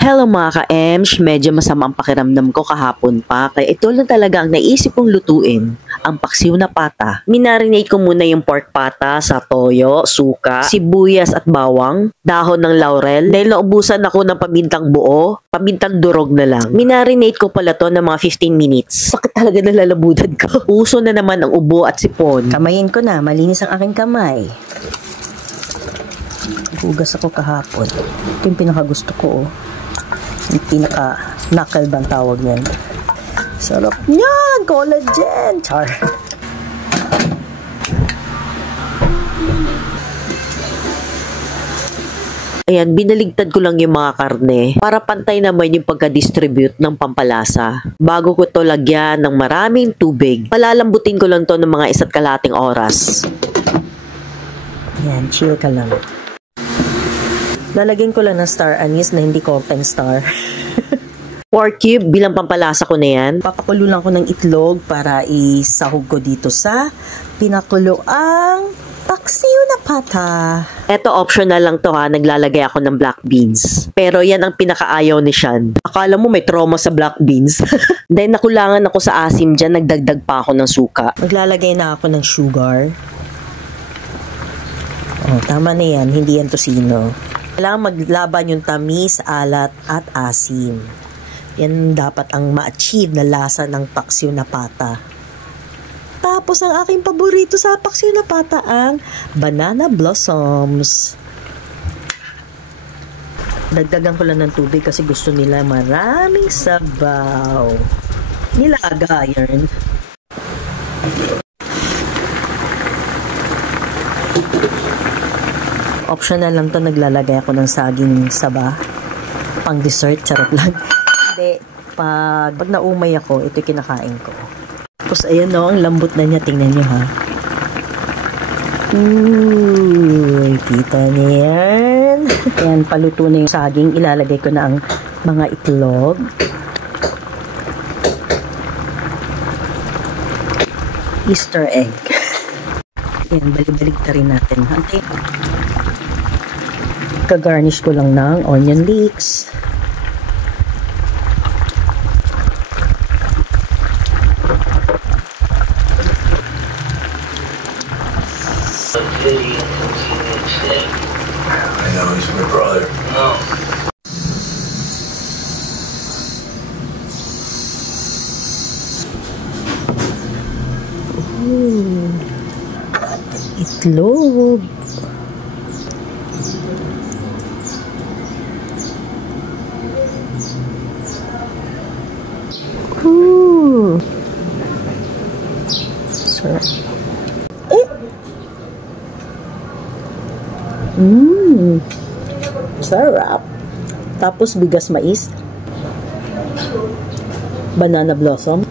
Hello mga ka-Ems, medyo masama ang pakiramdam ko kahapon pa, kaya ito lang talaga ang naisip kong lutuin, ang paksiw na pata. Minarinate ko muna yung pork pata sa toyo, suka, sibuyas at bawang, dahon ng laurel, dahil naubusan ako ng pamintang buo, pamintang durog na lang. Minarinate ko pala to ng mga 15 minutes. Bakit talaga nalalabudan ko? Uso na naman ang ubo at sipon. Kamayin ko na, malinis ang aking kamay. Hugas ako kahapon. Ito yung pinakagusto ko. Yung pinaka-knuckle bang tawag niyan. Sarap niyan! Collagen! Char! Ayan, binaligtad ko lang yung mga karne para pantay naman yung pagka-distribute ng pampalasa. Bago ko to lagyan ng maraming tubig, palalambutin ko lang to ng mga 1.5 oras. Ayan, chill ka lang. Lalagyan ko lang ng star anise na hindi Colton star. Pork cube, bilang pampalasa ko na yan. Papakulo lang ko ng itlog para isahog ko dito sa pinakulo ang paksiw na pata. Eto optional lang to ha, naglalagay ako ng black beans. Pero yan ang pinakaayaw ni Sean. Akala mo may trauma sa black beans. Dahil nakulangan ako sa asim dyan, nagdagdag pa ako ng suka. Maglalagay na ako ng sugar. Oh, tama na yan, hindi yan tosino. Kailangan maglaban yung tamis, alat, at asim. Yan dapat ang ma-achieve na lasa ng paksiw na pata. Tapos ang aking paborito sa paksiw na pata ang banana blossoms. Dagdagan ko lang ng tubig kasi gusto nila maraming sabaw. Nilaga yan. Optional lang to, naglalagay ako ng saging saba. Pang dessert, charot lang. Hindi, pag naumay ako, ito kinakain ko. Tapos ayan no, ang lambot na niya, tingnan nyo ha. Kita niyo yan. Ayan, paluto na yung saging, ilalagay ko na ang mga itlog. Easter egg. Ayan, balik-balik ta rin natin. Hantay. Garnish ko lang ng onion leeks. I know, he's my brother. No. Itlog. Sarap. Sarap. Tapos bigas mais. Banana blossom.